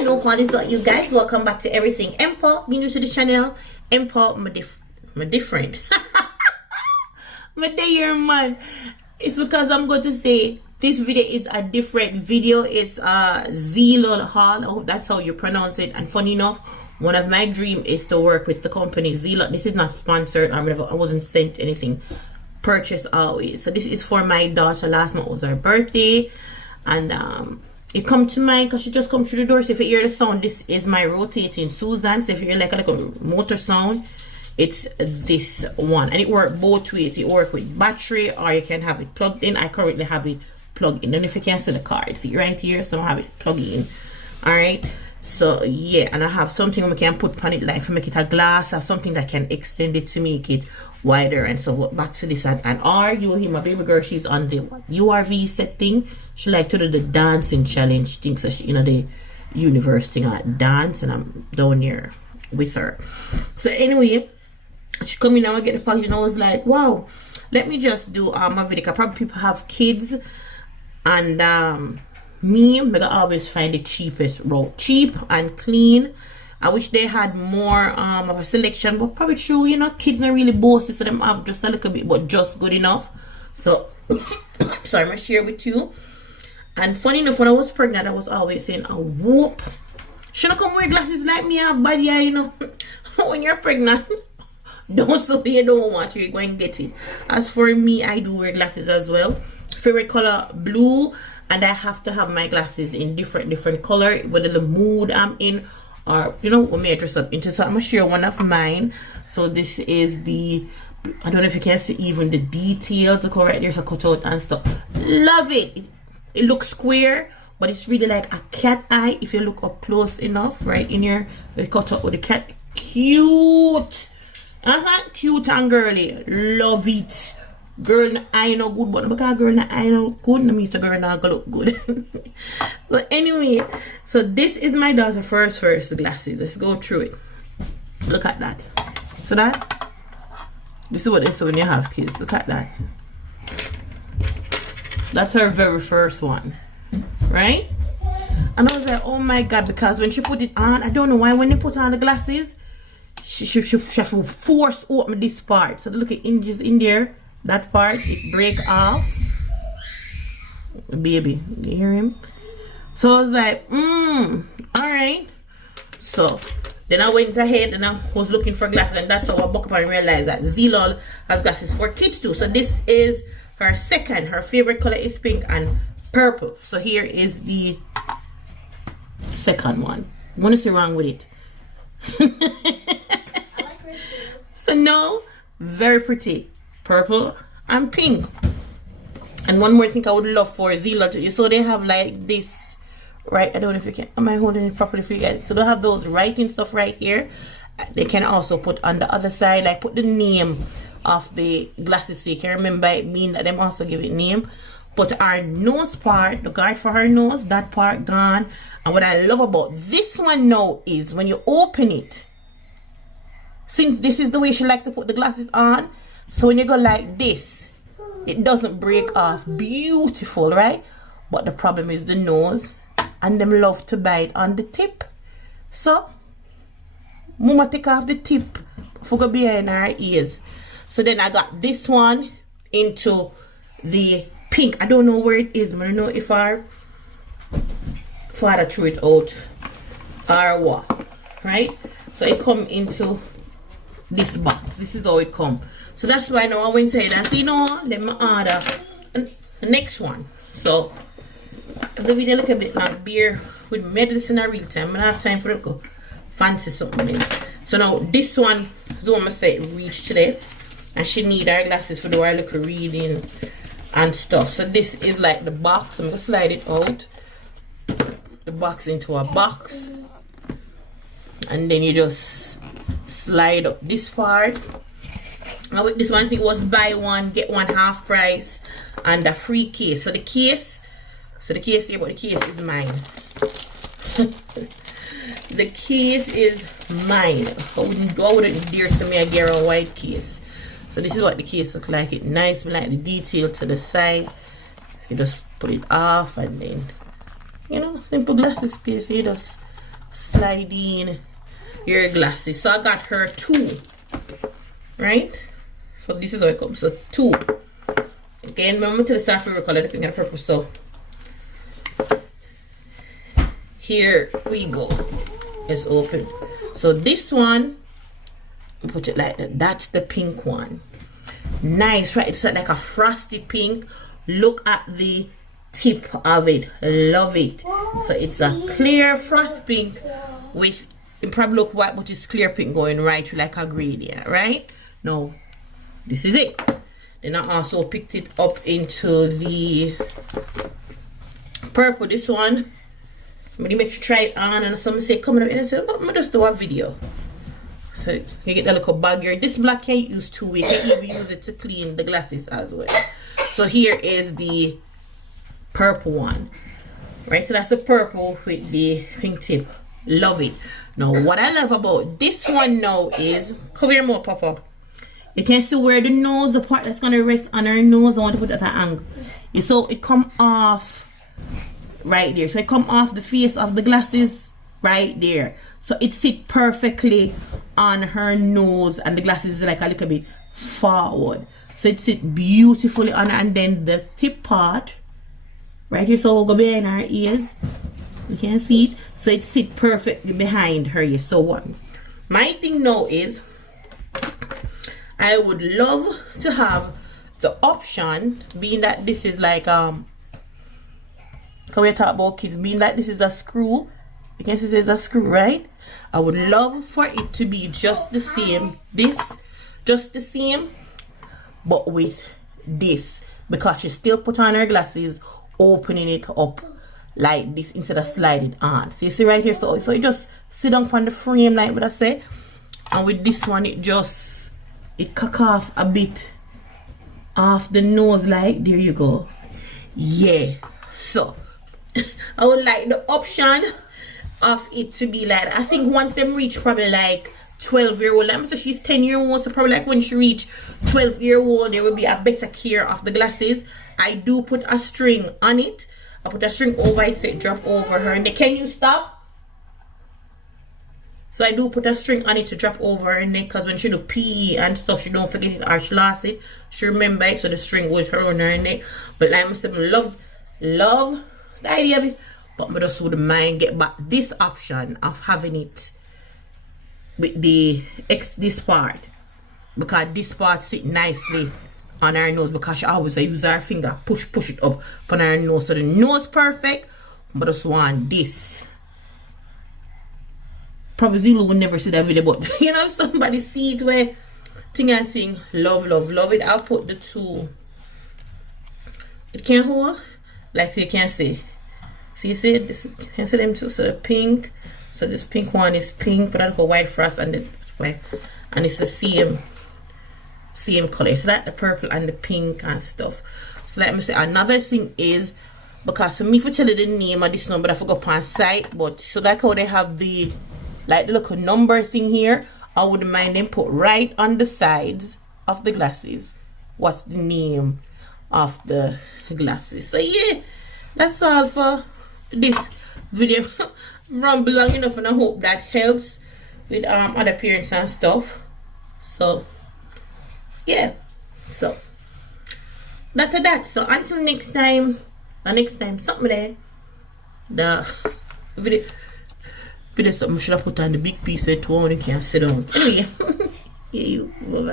Hello, what is up, you guys? Welcome back to Everything Empo. Be new to the channel. Empo, my different. My dear man. It's because I'm going to say this video is a different video. It's a Zeelool haul. I hope that's how you pronounce it. And funny enough, one of my dreams is to work with the company Zeelool. This is not sponsored or whatever. I wasn't sent anything. Purchase always. So this is for my daughter. Last month was her birthday, and it come to mind because she just come through the door. So if you hear the sound, this is my rotating Susan. So if you hear like a motor sound, it's this one, and it works both ways. It works with battery, or you can have it plugged in. I currently have it plugged in. And if you can see the card, see right here, so I have it plugged in. All right. So yeah, and I have something we can put on it, like to make it a glass, or something that can extend it to make it wider. And so back to this, and or you hear my baby girl, she's on the URV setting. She like to do the dancing challenge thing, so she, you know, the universe thing at dance, and I'm down here with her. So anyway, she come in and I get the package, and I was like, wow, let me just do my video. Probably people have kids, and me, I always find the cheapest route, cheap and clean. I wish they had more of a selection, but probably true, you know, kids not really bossy, so them have just a little bit, but just good enough. So sorry, I'm gonna share with you. And funny enough, when I was pregnant, I was always saying, "Oh, whoop, should I come wear glasses like me? I have bad eye, you know." When you're pregnant, don't say you don't want to, you're going to get it. As for me, I do wear glasses as well. Favorite color, blue. And I have to have my glasses in different color, whether the mood I'm in, or you know, what may I dress up into. So I'm gonna share one of mine. So this is the, I don't know if you can see even the details. Look right there's a cutout and stuff. Love it. It looks square, but it's really like a cat eye if you look up close enough. Right in here, the cutout with the cat. Cute. Cute and girly. Love it. Girl, I know good, but because girl, I know good, no means the girl not gonna look good. But anyway, so this is my daughter's first glasses. Let's go through it. Look at that. So that, this is what it is when you have kids. Look at that. That's her very first one, right? And I was like, oh my god, because when she put it on, I don't know why when they put on the glasses, she have to force open this part. So look at hinges in there. That part, it break off. Baby, you hear him? So I was like, alright. So then I went ahead and I was looking for glasses, and that's how I buck up and realized that Zeelool has glasses for kids too. So this is her second. Her favorite color is pink and purple. So here is the second one. What is wrong with it? I like red too. So no, very pretty. Purple and pink. And one more thing I would love for Zeelool, so they have like this, right? I don't know if you can, am I holding it properly for you guys? So they have those writing stuff right here. They can also put on the other side, like put the name of the glasses so you can remember it, being that them also give it name. But our nose part, the guard for her nose, that part gone. And what I love about this one now is when you open it, since this is the way she likes to put the glasses on, so when you go like this, it doesn't break off. Beautiful, right? But the problem is the nose, and them love to bite on the tip. So mama take off the tip for go behind her ears. So then I got this one into the pink. I don't know where it is, but I don't know if our father threw it out or what, right? So it come into this box. This is how it come. So that's why now I went ahead and say, you know what, let me order the next one. So as the video look a bit like beer with medicine in real time, I don't have time for it to go fancy something. So now this one Zoma said reach today, and she need her glasses for the her little reading and stuff. So this is like the box. I'm gonna slide it out, the box into a box, and then you just slide up this part. Now with this one, I think it was buy one get one half price and a free case. So the case, here, but the case is mine. The case is mine. I wouldn't dare to me I get a white case. So this is what the case looks like. It nice, me like the detail to the side. You just put it off, and then, you know, simple glasses case. You just sliding your glasses. So I got her 2, right? So this is how it comes. So 2. Again, remember to the saffron color, the pink and the purple. So here we go. It's open. So this one, put it like that. That's the pink one. Nice, right? It's like a frosty pink. Look at the tip of it. Love it. So it's a clear frost pink with, it probably look white, but it's clear pink going right through like a gradient, right? Now, this is it. Then I also picked it up into the purple. This one, I'm gonna make you try it on, and someone say coming up and I say, oh, I'm gonna just do a video. So you get the little bag here. This black can you use 2 ways. You can even use it to clean the glasses as well. So here is the purple one, right? So that's the purple with the pink tip. Love it. Now what I love about this one now is, cover your mouth, Papa. You can see where the nose, the part that's gonna rest on her nose. I want to put it at an angle. You saw it come off right there. So it come off the face of the glasses right there. So it sit perfectly on her nose, and the glasses is like a little bit forward. So it sit beautifully on her, and then the tip part right here, so we'll go behind her ears. You can see it. So it sit perfectly behind her ears. So what my thing now is, I would love to have the option, being that this is like because we talk about kids, being that this is a screw. You can see this is a screw, right? I would love for it to be just the same, just the same, but with this, because she still put on her glasses, opening it up like this instead of sliding on. So you see right here, so it just sit down on the frame like what I say, and with this one it cock off a bit off the nose, like there you go. Yeah, so I would like the option of it to be like, I think once them reach probably like 12-year-old, so she's 10-year-old, so probably like when she reach 12-year-old there will be a better care of the glasses. I do put a string on it. I put a string over it so it drop over her. And can you stop? So I do put a string on it to drop over her neck, because when she do PE and stuff, she don't forget it or she lost it. She remember it, so the string was her on her neck. But like I said, love the idea of it. But I just wouldn't mind get back this option of having it with this part, because this part sit nicely on her nose, because she always use her finger push it up on her nose, so the nose perfect. But I just want this. Probably Zeelool will never see that video, but you know, somebody see it where thing and thing. Love it. I'll put the 2. It can hold, like you can see. So you see this, you can see them two. So the pink, so this pink one is pink, but I go white frost and the white, and it's the same color. So that the purple and the pink and stuff. So let me say another thing is, because for me for tell you the name of this number, I forgot on site, but so like how they have the like the little number thing here, I wouldn't mind them put right on the sides of the glasses what's the name of the glasses. So yeah, that's all for this video. Run long enough, and I hope that helps with other parents and stuff. So yeah, so that's that. So until next time, something there, the video something should have put on the big piece so it won't, you can't sit down. Anyway, yeah, you bye bye.